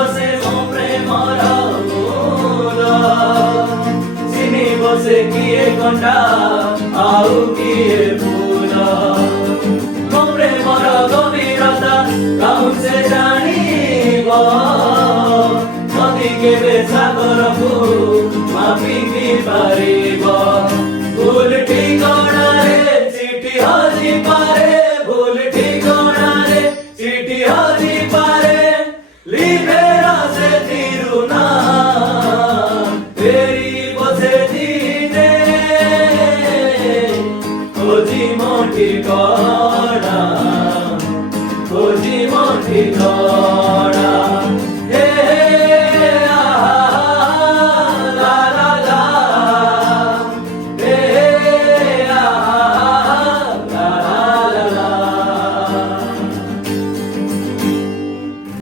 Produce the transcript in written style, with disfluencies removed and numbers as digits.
বসে মো প্রেমর মূল চিনি বসে কিଏ কন্ডা ଆଉ କିଏ ଫୁଲ ମୋ ପ୍ରେମର ଗଭୀରତା କାହୁଁ ସେ ଜାଣିବ ନଦୀ କେବେ ସାଗରକୁ ମାପିକି ପାରିବ।